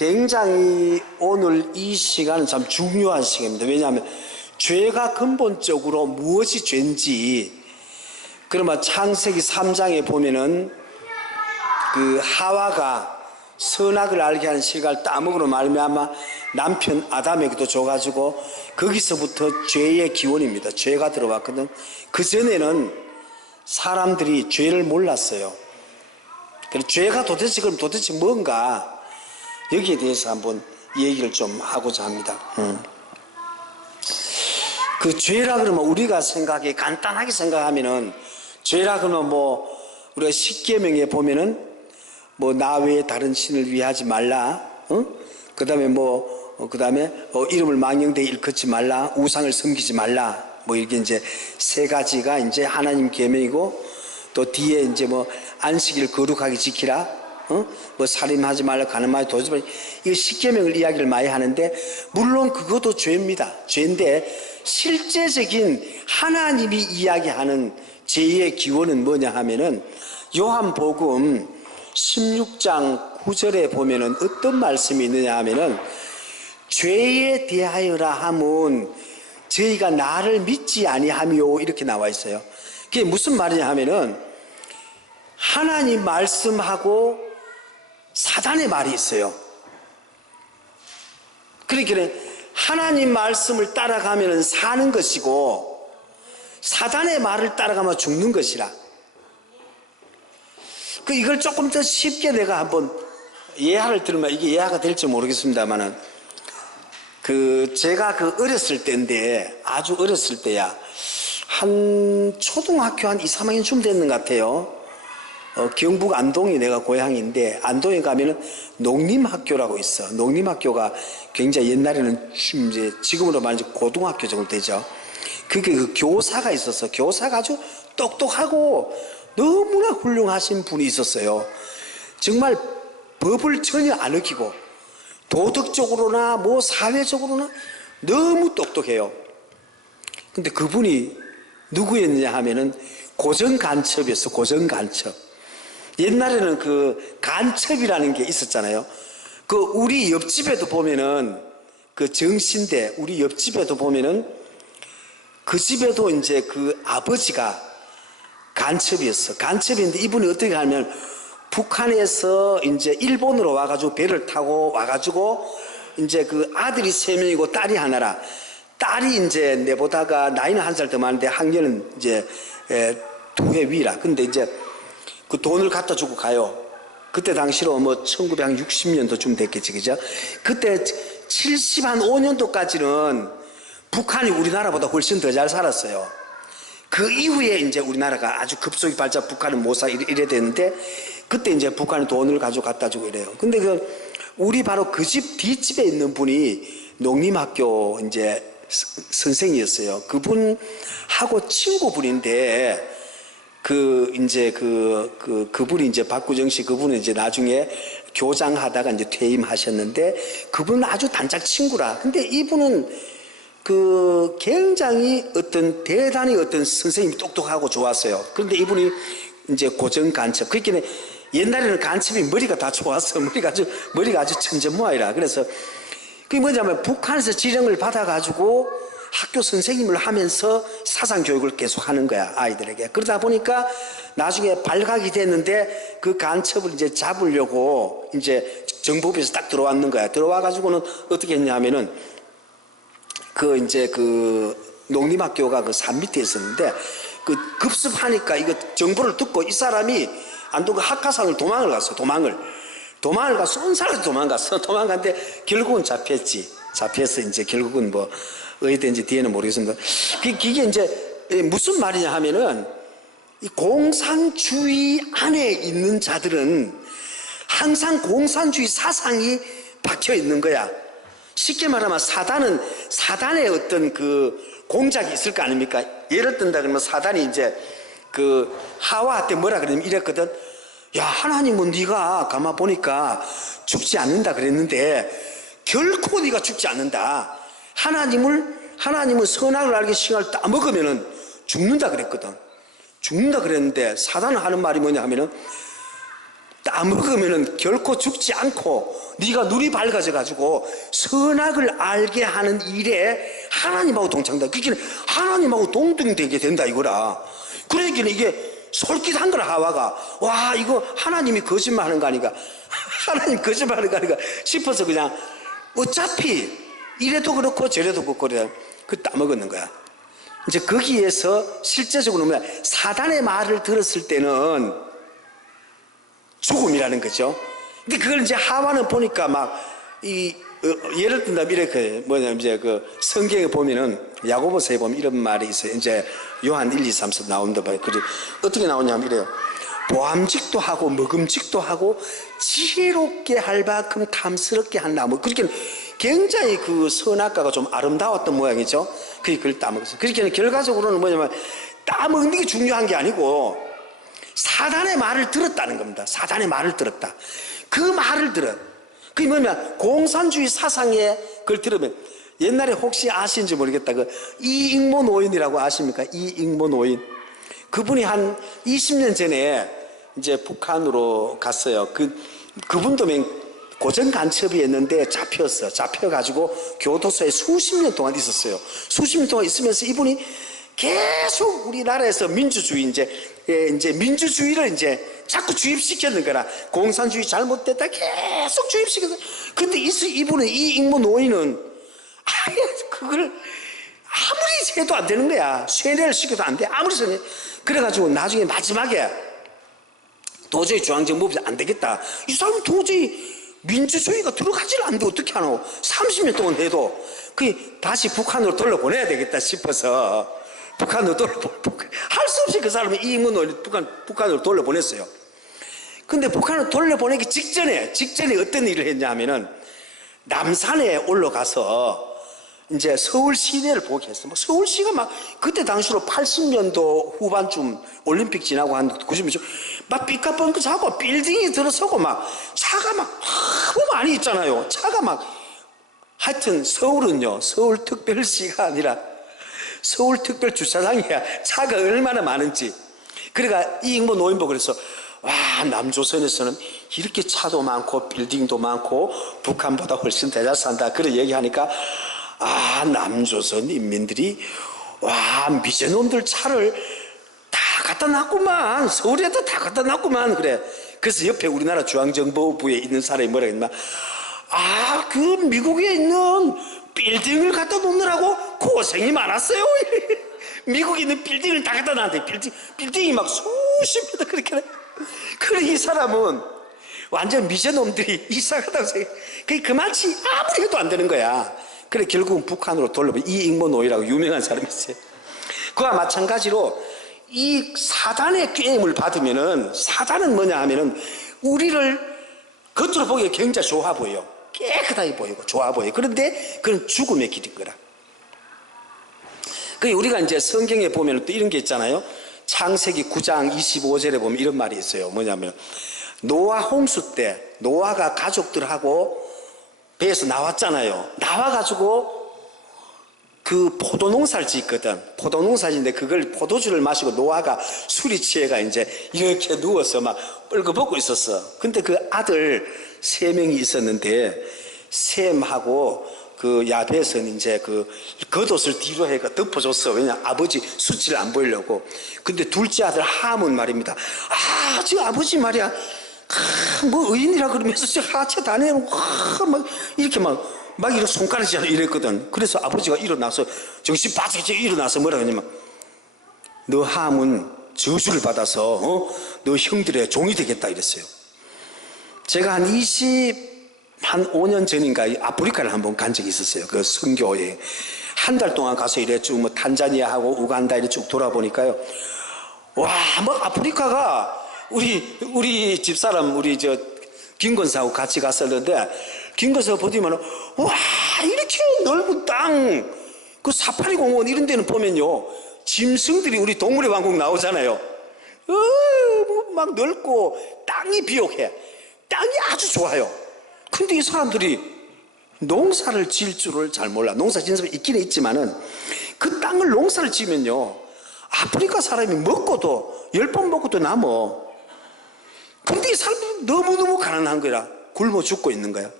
굉장히 오늘 이 시간은 참 중요한 시간입니다. 왜냐하면 죄가 근본적으로 무엇이 죄인지, 그러면 창세기 3장에 보면은 그 하와가 선악을 알게 하는 실과를 따먹으로 말미암아 남편 아담에게도 줘가지고 거기서부터 죄의 기원입니다. 죄가 들어왔거든. 그 전에는 사람들이 죄를 몰랐어요. 그래서 죄가 도대체 그럼 도대체 뭔가, 여기에 대해서 한번 얘기를 좀 하고자 합니다. 그 죄라 그러면 우리가 생각해 간단하게 생각하면은, 죄라 그러면 뭐 우리가 십계명에 보면은 뭐 나 외에 다른 신을 위하지 말라, 그 다음에 이름을 망령되이 일컫지 말라, 우상을 섬기지 말라, 뭐 이게 이제 세 가지가 이제 하나님 계명이고, 또 뒤에 이제 뭐 안식일을 거룩하게 지키라, 뭐 살인하지 말라, 가늠하지 도지 말라, 이거 십계명을 이야기를 많이 하는데, 물론 그것도 죄입니다. 죄인데 실제적인 하나님이 이야기하는 죄의 기원은 뭐냐 하면은 요한복음 16장 9절에 보면은 어떤 말씀이 있느냐 하면은, 죄에 대하여라 함은 저희가 나를 믿지 아니하며, 이렇게 나와 있어요. 그게 무슨 말이냐 하면은 하나님 말씀하고 사단의 말이 있어요. 그러니까 하나님 말씀을 따라가면 사는 것이고 사단의 말을 따라가면 죽는 것이라. 이걸 조금 더 쉽게 내가 한번 예화를 들으면 이게 예화가 될지 모르겠습니다만은, 제가 어렸을 때인데, 아주 어렸을 때야, 한 초등학교 한 2, 3학년쯤 됐는 것 같아요. 경북 안동이 내가 고향인데, 안동에 가면은 농림학교라고 있어. 농림학교가 굉장히 옛날에는 이제 지금으로 말하면 고등학교 정도 되죠. 그게 교사가 있어서, 교사가 아주 똑똑하고 너무나 훌륭하신 분이 있었어요. 정말 법을 전혀 안 어기고 도덕적으로나 뭐 사회적으로나 너무 똑똑해요. 근데 그분이 누구였냐 하면은 고정간첩이었어. 고정간첩. 옛날에는 간첩이라는 게 있었잖아요. 우리 옆집에도 보면은 정신대, 우리 옆집에도 보면은 그 집에도 이제 아버지가 간첩이었어. 간첩인데 이분이 어떻게 하면 북한에서 이제 일본으로 와가지고 배를 타고 와가지고 이제 아들이 3명이고 딸이 하나라. 딸이 이제 내보다가 나이는 1살 더 많은데 학년은 이제 2회 위라. 근데 이제 돈을 갖다 주고 가요. 그때 당시로 뭐 1960년도쯤 됐겠지, 그죠? 그때 75년도까지는 북한이 우리나라보다 훨씬 더 잘 살았어요. 그 이후에 이제 우리나라가 아주 급속히 발전, 북한은 못 사, 이래 됐는데, 그때 이제 북한이 돈을 가지고 갖다 주고 이래요. 근데 우리 바로 그 집 뒷집에 있는 분이 농림학교 이제 선생이었어요. 그분하고 친구분인데, 그분이 이제 박구정 씨, 그분은 이제 나중에 교장하다가 이제 퇴임하셨는데, 그분은 아주 단짝 친구라. 근데 이분은 굉장히 대단히 선생님이 똑똑하고 좋았어요. 그런데 이분이 이제 고정 간첩. 그러니까 옛날에는 간첩이 머리가 다 좋았어. 머리가 아주 천재무화이라. 그래서 그게 뭐냐면 북한에서 지령을 받아가지고 학교 선생님을 하면서 사상교육을 계속 하는 거야, 아이들에게. 그러다 보니까 나중에 발각이 됐는데 그 간첩을 이제 잡으려고 이제 정보부에서 딱 들어왔는 거야. 들어와가지고는 어떻게 했냐 하면은 농림학교가 산 밑에 있었는데, 급습하니까 이거 정보를 듣고 이 사람이 안동 학화산을 도망을 갔어. 도망을 가서 쏜 사람이 도망갔어. 도망갔는데 결국은 잡혀서 이제 결국은 뭐 어디 된지 뒤에는 모르겠습니다. 이게 이제 무슨 말이냐 하면은, 이 공산주의 안에 있는 자들은 항상 공산주의 사상이 박혀 있는 거야. 쉽게 말하면 사단의 어떤 공작이 있을 거 아닙니까? 예를 든다 그러면 사단이 이제 하와한테 뭐라 그러냐면 이랬거든. 야, 하나님은 네가 가만 보니까 죽지 않는다 그랬는데 결코 네가 죽지 않는다. 하나님은 선악을 알게 시간을 따먹으면은 죽는다 그랬거든. 죽는다 그랬는데 사단은 하는 말이 뭐냐 하면은 따먹으면은 결코 죽지 않고 네가 눈이 밝아져 가지고 선악을 알게 하는 일에 하나님하고 동창다. 그러니까 하나님하고 동등되게 된다 이거라. 그러니까 이게 솔깃한 거라. 하와가 와 이거 하나님이 거짓말하는 거 아닌가, 하나님 거짓말하는 거 아닌가 싶어서 그냥 어차피 이래도 그렇고 저래도 그렇고 그래 그 따먹었는 거야. 이제 거기에서 실제적으로 뭐야, 사단의 말을 들었을 때는 죽음이라는 거죠. 근데 그걸 이제 하와는 보니까 예를 든다면 이렇게 뭐냐면 이제 그 성경에 보면은 야고보서에 보면 이런 말이 있어요. 이제 요한 1, 2, 3, 4 나온다 봐요. 그래 어떻게 나오냐면 이래요. 보암직도 하고 먹음직도 하고 지혜롭게 할 만큼 탐스럽게 한 나무. 그렇게 굉장히 그 선악과가 좀 아름다웠던 모양이죠. 그걸 따먹었어요. 그렇게 결과적으로는 뭐냐면 따먹는 게 중요한 게 아니고 사단의 말을 들었다는 겁니다. 사단의 말을 들었다. 그 말을 들어. 그게 뭐냐면 공산주의 사상에 그걸 들으면 옛날에 혹시 아시는지 모르겠다. 그 이익모 노인이라고 아십니까? 이익모 노인. 그분이 한 20년 전에 이제 북한으로 갔어요. 그분도 고정 간첩이었는데 잡혀가지고 교도소에 수십 년 동안 있었어요. 수십 년 동안 있으면서 이분이 계속 우리나라에서 민주주의 이제 민주주의를 이제 자꾸 주입시켰는 거라. 공산주의 잘못됐다 계속 주입시켰어. 근데 이분은 이익모 노인은 아예 그걸 아무리 해도 안 되는 거야. 쇠뇌를 시켜도 안 돼. 아무리 쇠뇌. 그래가지고 나중에 마지막에 도저히 중앙정부가 안 되겠다. 이 사람은 도저히 민주주의가 들어가지를 않는데 어떻게 하노? 30년 동안 해도 다시 북한으로 돌려보내야 되겠다 싶어서 북한으로 할 수 없이 그 사람은 이익모 노인을 북한으로 돌려보냈어요. 근데 북한을 돌려보내기 직전에 어떤 일을 했냐 하면은 남산에 올라가서 이제 서울 시내를 보게 했어. 서울시가 그때 당시로 80년도 후반쯤 올림픽 지나고 한 90년쯤 삐까뻔쩍 하고 빌딩이 들어서고 차가 너무 많이 있잖아요. 차가 하여튼 서울은요, 서울특별시가 아니라 서울특별주차장이야. 차가 얼마나 많은지. 그러니까 이익모 노인 보고 그래서 와, 남조선에서는 이렇게 차도 많고 빌딩도 많고 북한보다 훨씬 더 잘 산다. 그런 얘기하니까 남조선 인민들이 미제놈들 차를 다 갖다 놨구만. 서울에도 다 갖다 놨구만. 그래. 그래서 옆에 우리나라 중앙정보부에 있는 사람이 뭐라 했나? 그 미국에 있는 빌딩을 갖다 놓느라고 고생이 많았어요. 미국에 있는 빌딩을 다 갖다 놨는데 빌딩이 수십 미터 그렇게. 그래 이 사람은 완전 미제놈들이 이상하다고 생각해. 그만치 아무리 해도 안 되는 거야. 그래 결국은 북한으로 돌려보내. 이익모 노이라고 유명한 사람이 있어요. 그와 마찬가지로 이 사단의 꾀임을 받으면은, 사단은 뭐냐 하면은 우리를 겉으로 보기에 굉장히 좋아 보여. 깨끗하게 보이고 좋아 보여. 그런데 그건 죽음의 길인 거라. 우리가 이제 성경에 보면 또 이런 게 있잖아요. 창세기 9장 25절에 보면 이런 말이 있어요. 뭐냐면 노아 홍수 때 노아가 가족들하고 배에서 나왔잖아요. 나와가지고 그 포도농사를 짓거든. 포도농사인데 그걸 포도주를 마시고 노아가 술이 취해가 이제 이렇게 누워서 뻘거벗고 있었어. 근데 그 아들 3명이 있었는데 셈하고 그 야벳은 이제 그 겉옷을 뒤로 해가 덮어줬어. 왜냐 아버지 수치를 안 보이려고. 근데 둘째 아들 함은 말입니다. 지금 아버지 말이야. 의인이라 그러면서 하체 다 내놓고 이렇게 이렇게 손가락질 이랬거든. 그래서 아버지가 일어나서 정신 바짝 일어나서 뭐라 그러냐면 너 함은 저주를 받아서 너 형들의 종이 되겠다 이랬어요. 제가 한 5년 전인가 아프리카를 한번 간 적이 있었어요. 그 선교에 한 달 동안 가서 이래 쭉 탄자니아하고 우간다 이래 쭉 돌아보니까요. 아프리카가 우리 집사람 우리 김건사하고 같이 갔었는데 김건사가 보더니만 이렇게 넓은 땅 그 사파리 공원 이런 데는 보면요 짐승들이 우리 동물의 왕국 나오잖아요. 넓고 땅이 비옥해. 땅이 아주 좋아요. 근데 이 사람들이 농사를 지을 줄을 잘 몰라. 농사 지는 사람이 있긴 있지만은 그 땅을 농사를 지면요 아프리카 사람이 먹고도 10번 먹고도 남어. 근데 이 사람들이 너무너무 가난한 거라 굶어 죽고 있는 거야.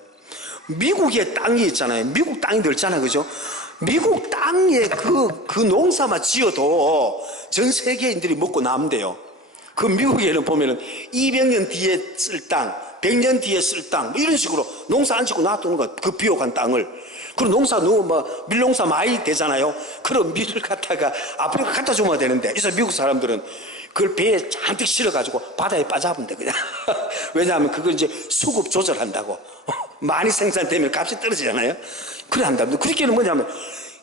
미국의 땅이 있잖아요. 미국 땅이 넓잖아요. 그죠? 미국 땅에 그 농사만 지어도 전 세계인들이 먹고 남대요. 그 미국에는 보면은 200년 뒤에 쓸 땅, 100년 뒤에 쓸 땅, 이런 식으로 농사 안 짓고 놔두는 거야. 그 비옥한 땅을. 그리고 농사 밀농사 많이 되잖아요. 그럼 밀을 갖다가 아프리카 갖다 주면 되는데, 그래서 미국 사람들은 그걸 배에 잔뜩 실어가지고 바다에 빠져본대, 그냥. 왜냐하면 그걸 이제 수급 조절한다고. 많이 생산되면 값이 떨어지잖아요. 그래 한답니다. 그렇게는 뭐냐면,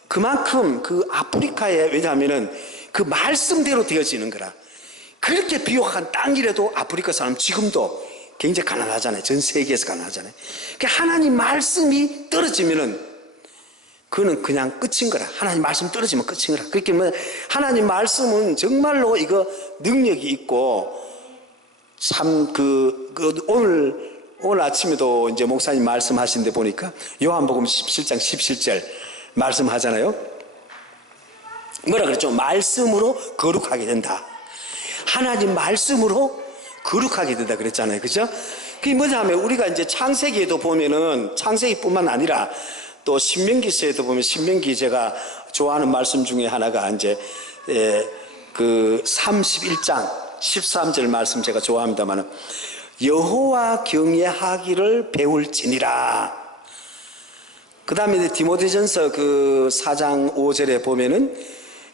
그만큼 그 아프리카에, 왜냐하면은 그 말씀대로 되어지는 거라. 그렇게 비옥한 땅이라도 아프리카 사람 지금도 굉장히 가난하잖아요. 전 세계에서 가난하잖아요. 그러니까 하나님 말씀이 떨어지면은 그거는 그냥 끝인 거라. 하나님 말씀 떨어지면 끝인 거라. 그렇게 뭐 하나님 말씀은 정말로 이거 능력이 있고 참 오늘 아침에도 이제 목사님 말씀하신 데 보니까 요한복음 17장 17절 말씀하잖아요. 뭐라 그랬죠? 말씀으로 거룩하게 된다. 하나님 말씀으로 거룩하게 된다 그랬잖아요. 그죠? 그게 뭐냐 하면 우리가 이제 창세기에도 보면은 창세기뿐만 아니라 또 신명기서에도 보면 신명기 제가 좋아하는 말씀 중에 하나가 이제 그 31장 13절 말씀 제가 좋아합니다만은 여호와 경외하기를 배울지니라. 그 다음에 디모데전서 그 4장 5절에 보면은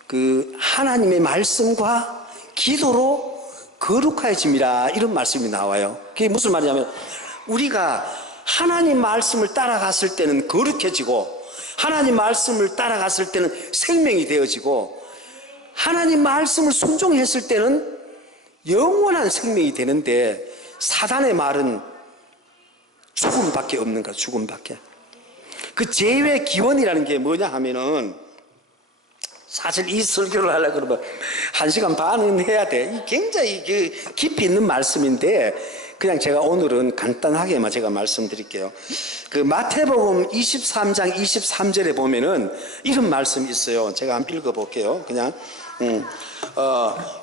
그 하나님의 말씀과 기도로 거룩해짐이라 이런 말씀이 나와요. 그게 무슨 말이냐면 우리가 하나님 말씀을 따라갔을 때는 거룩해지고 하나님 말씀을 따라갔을 때는 생명이 되어지고 하나님 말씀을 순종했을 때는 영원한 생명이 되는데 사단의 말은 죽음밖에 없는 거야. 죽음밖에. 그 죄의 기원이라는 게 뭐냐 하면은 사실 이 설교를 하려고 그러면 1시간 반은 해야 돼. 굉장히 깊이 있는 말씀인데 그냥 제가 오늘은 간단하게만 제가 말씀드릴게요. 그 마태복음 23장 23절에 보면은 이런 말씀이 있어요. 제가 한번 읽어볼게요. 그냥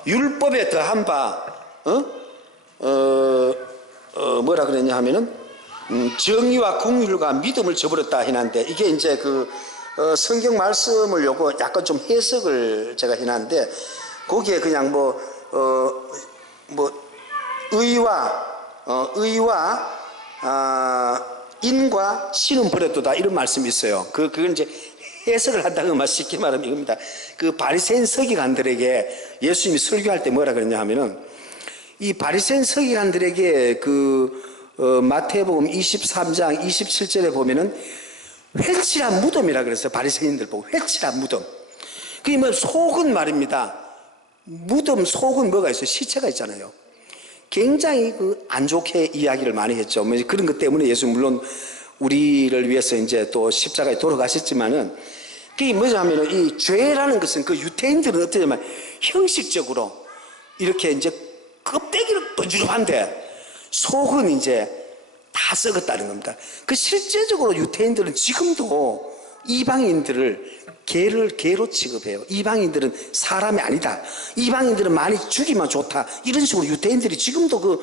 율법에 더한 바 뭐라 그랬냐 하면은 정의와 긍휼과 믿음을 저버렸다 해놨는데 이게 이제 성경 말씀을 요거 약간 좀 해석을 제가 해놨는데 거기에 그냥 의와 인과 신은 버렸도다 이런 말씀이 있어요. 그건 이제 해석을 한다고 쉽게 말하면 이겁니다. 그 바리새인 서기관들에게 예수님이 설교할 때 뭐라 그랬냐 하면은 이 바리새인 서기관들에게 마태복음 23장 27절에 보면은 회칠한 무덤이라 그랬어요. 바리새인들 보고 회칠한 무덤. 그게 뭐 속은 말입니다. 무덤 속은 뭐가 있어요? 시체가 있잖아요. 굉장히 안 좋게 이야기를 많이 했죠. 뭐 그런 것 때문에 예수 물론 우리를 위해서 이제 또 십자가에 돌아가셨지만은 그게 뭐냐면은 이 죄라는 것은 그 유태인들은 어떠냐면 형식적으로 이렇게 이제 껍데기를 번지르한데 속은 이제 다 썩었다는 겁니다. 그 실제적으로 유태인들은 지금도 이방인들을 개로 취급해요. 이방인들은 사람이 아니다. 이방인들은 많이 죽이면 좋다. 이런 식으로 유태인들이 지금도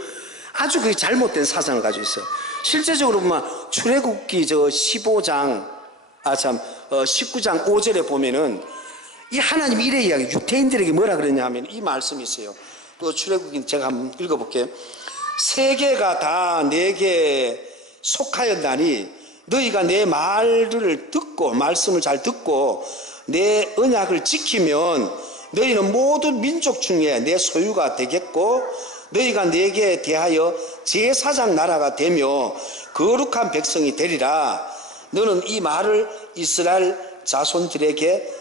아주 잘못된 사상을 가지고 있어요. 실제적으로 보면 출애굽기 19장 5절에 보면은 이 하나님 이래 이야기 유태인들에게 뭐라 그랬냐 하면 이 말씀이 있어요. 또 출애굽기 제가 한번 읽어볼게요. 세계가 다 내게 속하였나니 너희가 내 말을 듣고 말씀을 잘 듣고 내 언약을 지키면 너희는 모든 민족 중에 내 소유가 되겠고 너희가 내게 대하여 제사장 나라가 되며 거룩한 백성이 되리라. 너는 이 말을 이스라엘 자손들에게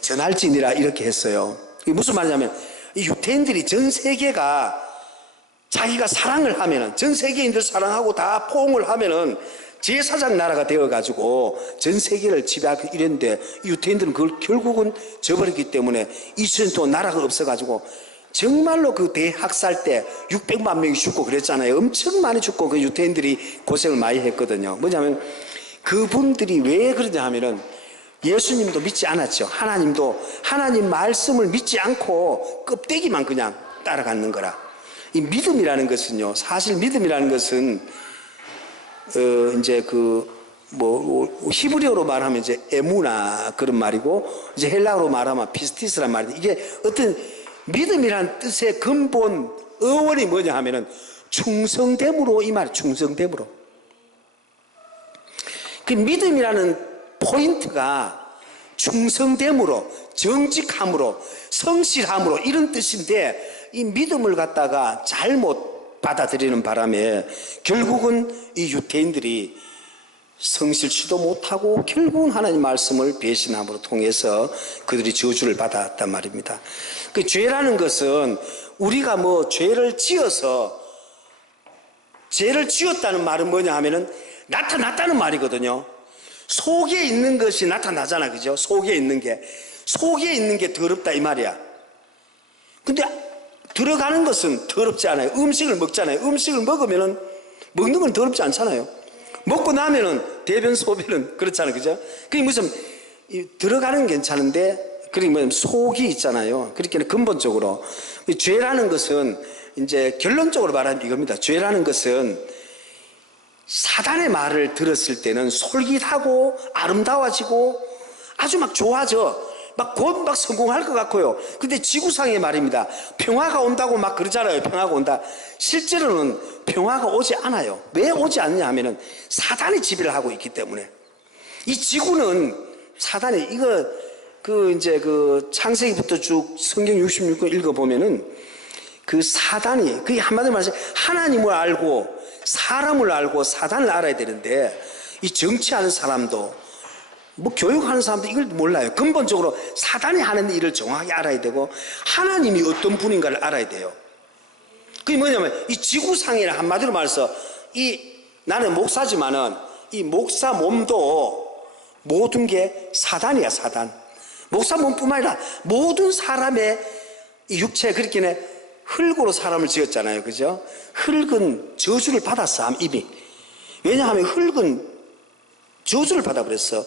전할지니라 이렇게 했어요. 이게 무슨 말이냐면 이 유태인들이 전 세계가 자기가 사랑을 하면은 전 세계인들 사랑하고 다 포옹을 하면은 제사장 나라가 되어가지고 전 세계를 지배하고 이랬는데 유태인들은 그걸 결국은 저버렸기 때문에 2000년 동안 나라가 없어가지고 정말로 그 대학살 때 600만 명이 죽고 그랬잖아요. 엄청 많이 죽고 그 유태인들이 고생을 많이 했거든요. 뭐냐면 그분들이 왜 그러냐 하면은 예수님도 믿지 않았죠. 하나님도 하나님 말씀을 믿지 않고 껍데기만 그냥 따라가는 거라. 이 믿음이라는 것은요, 사실 믿음이라는 것은 이제 히브리어로 말하면 이제 에무나 그런 말이고, 이제 헬라어로 말하면 피스티스란 말인데, 이게 어떤 믿음이란 뜻의 근본 어원이 뭐냐 하면은 충성됨으로, 이 말 충성됨으로. 그 믿음이라는 포인트가 충성됨으로, 정직함으로, 성실함으로 이런 뜻인데, 이 믿음을 갖다가 잘못 받아들이는 바람에 결국은 이 유대인들이 성실치도 못하고 결국은 하나님 말씀을 배신함으로 통해서 그들이 저주를 받았단 말입니다. 그 죄라는 것은 우리가 죄를 지었다는 말은 뭐냐 하면은 나타났다는 말이거든요. 속에 있는 것이 나타나잖아, 그죠? 속에 있는 게 더럽다 이 말이야. 근데 들어가는 것은 더럽지 않아요. 음식을 먹잖아요. 음식을 먹으면은 먹는 건 더럽지 않잖아요. 먹고 나면은 대변 소변은 그렇잖아요, 그죠? 그게 무슨 들어가는 건 괜찮은데, 그러면 속이 있잖아요. 그러니까 근본적으로 죄라는 것은 이제 결론적으로 말하면 이겁니다. 죄라는 것은 사단의 말을 들었을 때는 솔깃하고 아름다워지고 아주 막 좋아져. 곧 성공할 것 같고요. 근데 지구상의 말입니다. 평화가 온다고 막 그러잖아요. 평화가 온다. 실제로는 평화가 오지 않아요. 왜 오지 않냐 하면은 사단이 지배를 하고 있기 때문에. 이 지구는 사단이, 이제 창세기부터 쭉 성경 66권 읽어보면은 사단이, 그게 한마디로 말해서 하나님을 알고 사람을 알고 사단을 알아야 되는데, 이 정치하는 사람도 교육하는 사람도 이걸 몰라요. 근본적으로 사단이 하는 일을 정확히 알아야 되고 하나님이 어떤 분인가를 알아야 돼요. 그게 뭐냐면 이 지구상이라 한마디로 말해서 나는 목사지만은 이 목사 몸도 모든 게 사단이야, 사단. 목사 몸뿐만 아니라 모든 사람의 이 육체, 그렇게 흙으로 사람을 지었잖아요, 그죠? 흙은 저주를 받았어, 이미. 왜냐하면 흙은 저주를 받아버렸어.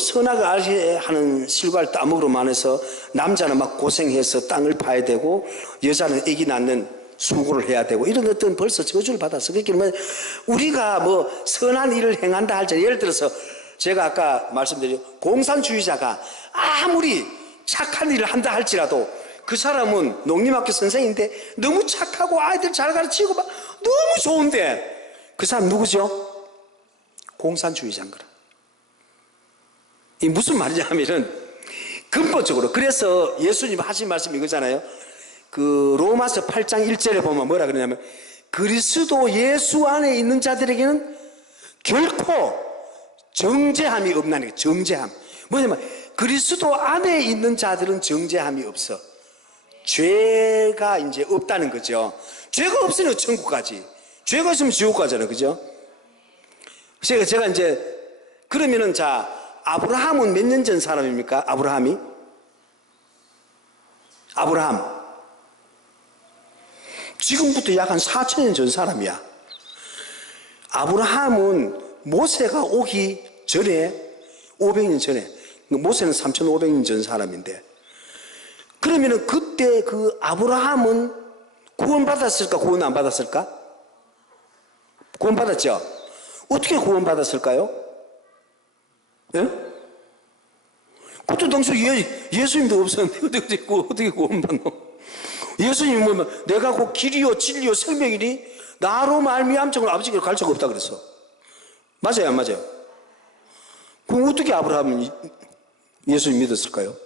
선악을 알게 하는 실과를 따먹으로 만해서 남자는 막 고생해서 땅을 파야 되고 여자는 아기 낳는 수고를 해야 되고 이런 어떤 벌써 저주를 받았어. 그러니까 우리가 선한 일을 행한다 할지, 예를 들어서 제가 아까 말씀드린 공산주의자가 아무리 착한 일을 한다 할지라도 그 사람은 농림학교 선생인데 너무 착하고 아이들 잘 가르치고 막 너무 좋은데 그 사람 누구죠? 공산주의자인 거라. 이 무슨 말이냐 하면은 근본적으로, 그래서 예수님 하신 말씀이 이거잖아요. 로마서 8장 1절에 보면 뭐라 그러냐면 그리스도 예수 안에 있는 자들에게는 결코 정죄함이 없나니. 정죄함 뭐냐면 그리스도 안에 있는 자들은 정죄함이 없어. 죄가 이제 없다는 거죠. 죄가 없으면 천국 가지, 죄가 있으면 지옥 가잖아요, 그죠? 제가 이제 그러면은 아브라함은 몇 년 전 사람입니까? 아브라함 지금부터 약 한 4,000년 전 사람이야. 아브라함은 모세가 오기 전에 500년 전에, 모세는 3,500년 전 사람인데, 그러면은 그때 아브라함은 구원받았을까, 구원 안 받았을까? 구원받았죠? 어떻게 구원받았을까요? 예? 그때 당시 예수님도 없었는데 어떻게 구원받노? 예수님은 내가 곧 길이요 진리요 생명이니 나로 말미암지 아버지께로 갈 수가 없다 그랬어. 맞아요, 안 맞아요? 그럼 어떻게 아브라함은 예수님 믿었을까요?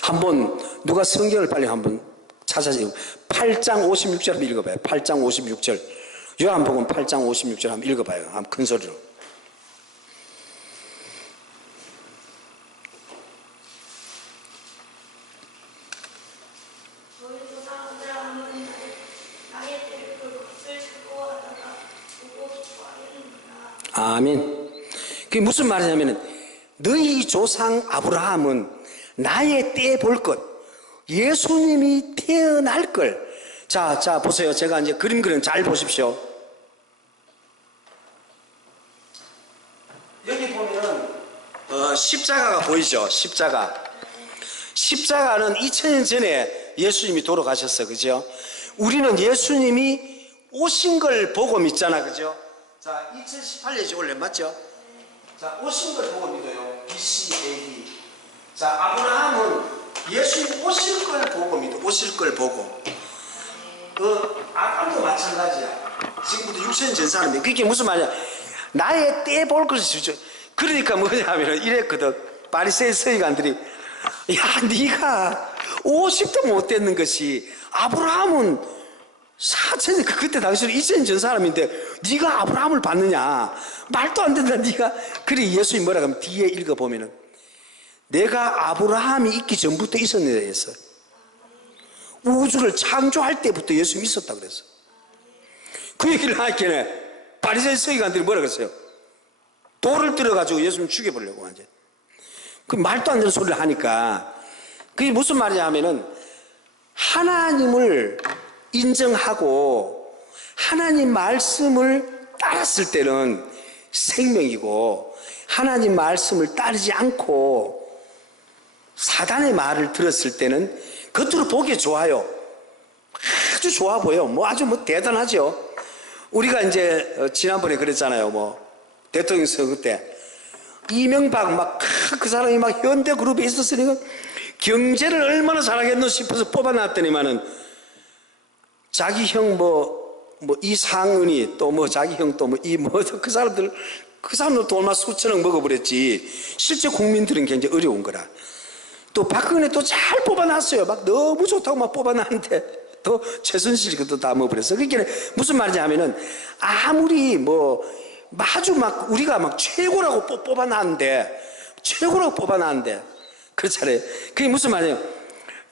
한번 누가 성경을 빨리 한번 찾아서 8장 56절 한번 읽어봐요. 8장 56절. 요한복음 8장 56절 한번 읽어봐요. 한번 큰 소리로. 아멘. 그게 무슨 말이냐면은 너희 조상 아브라함은 나의 때에 볼 것, 예수님이 태어날 걸. 자 보세요. 제가 이제 그림 그리는 잘 보십시오. 여기 보면은 십자가가 보이죠? 십자가는 2000년 전에 예수님이 돌아가셨어, 그죠? 우리는 예수님이 오신 걸 보고 믿잖아, 그죠? 자, 2018년이 원래 맞죠? 자, 오신 걸 보고 믿어요. BC, AD. 자, 아브라함은 예수님 오실 걸 보고 믿어. 오실 걸 보고. 아담도 마찬가지야. 지금부터 6천 전 사람이. 그게 무슨 말이야? 나의 때 볼 것을 주죠. 그러니까 뭐냐면 이랬거든. 바리새인 서기관들이, 야, 네가 50도 못 됐는 것이 아브라함은 4천, 그때 당시는 2천 전 사람인데 네가 아브라함을 봤느냐? 말도 안 된다, 네가. 그래, 예수님 뭐라 하면 뒤에 읽어보면은 내가 아브라함이 있기 전부터 있었느냐 했어. 우주를 창조할 때부터 예수님이 있었다 그랬어. 그 얘기를 하니까 바리새인 서기관들이 뭐라 그랬어요? 돌을 들어가지고 예수님 죽여보려고 완전. 그 말도 안 되는 소리를 하니까 그게 무슨 말이냐 하면은 하나님을 인정하고 하나님 말씀을 따랐을 때는 생명이고 하나님 말씀을 따르지 않고 사단의 말을 들었을 때는 겉으로 보기에 좋아요. 아주 좋아 보여. 뭐 아주 뭐 대단하죠. 우리가 이제 지난번에 그랬잖아요. 뭐 대통령 선거 때 이명박 막 그 사람이 막 현대그룹에 있었으니까 경제를 얼마나 잘하겠노 싶어서 뽑아놨더니만은 자기 형 이상은이 또 뭐 자기 형 또 뭐 그 사람들 돈만 수천억 먹어버렸지. 실제 국민들은 굉장히 어려운 거라. 또 박근혜 또 잘 뽑아놨어요. 막 너무 좋다고 막 뽑아놨는데 또 최순실 그것도 다 먹어버렸어. 그러니까 무슨 말이냐 하면은 아무리 뭐 아주 막 우리가 막 최고라고 뽑아놨는데 그렇잖아요. 그게 무슨 말이에요?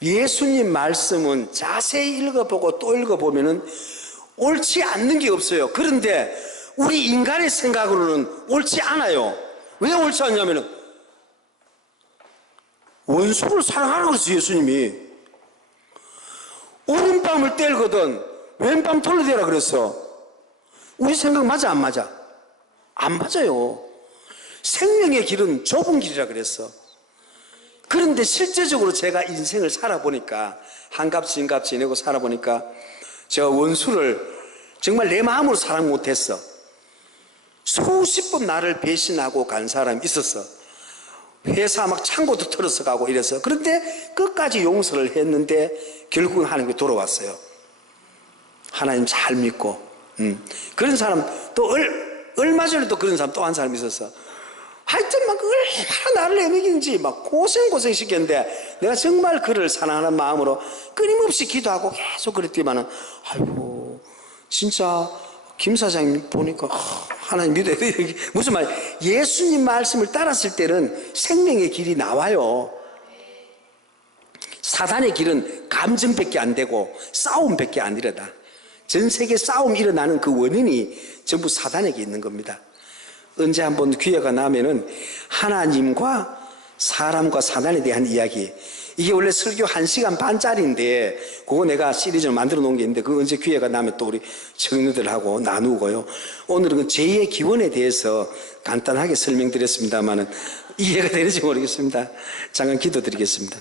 예수님 말씀은 자세히 읽어보고 또 읽어보면은 옳지 않는 게 없어요. 그런데 우리 인간의 생각으로는 옳지 않아요. 왜 옳지 않냐면은 원수를 사랑하라고 그랬어. 예수님이 오른밤을 떼거든 왼밤 털어대라 그랬어. 우리 생각 맞아 안 맞아? 안 맞아요. 생명의 길은 좁은 길이라 그랬어. 그런데 실제적으로 제가 인생을 살아보니까 한값 진값 지내고 살아보니까 제가 원수를 정말 내 마음으로 사랑 못했어. 수십 번 나를 배신하고 간 사람이 있었어. 회사 막 창고도 털어서 가고 이래서. 그런데 끝까지 용서를 했는데 결국은 하나님께 돌아왔어요. 하나님 잘 믿고. 그런 사람 또 얼마 전에 또 그런 사람 또 한 사람 있었어. 하여튼 막 얼마나 나를 애먹이는지 막 고생 시켰는데 내가 정말 그를 사랑하는 마음으로 끊임없이 기도하고 계속 그랬더니만은 아이고 진짜 김 사장님 보니까 하나님 믿어야 돼. 무슨 말? 예수님 말씀을 따랐을 때는 생명의 길이 나와요. 사단의 길은 감정밖에 안 되고 싸움밖에 안 일어나. 전 세계 싸움 일어나는 그 원인이 전부 사단에게 있는 겁니다. 언제 한번 기회가 나면은 하나님과 사람과 사단에 대한 이야기, 이게 원래 설교 1시간 반짜리인데 그거 내가 시리즈로 만들어 놓은 게 있는데 그 언제 기회가 나면 또 우리 청년들하고 나누고요. 오늘은 그 죄의 기원에 대해서 간단하게 설명드렸습니다만은 이해가 되는지 모르겠습니다. 잠깐 기도드리겠습니다.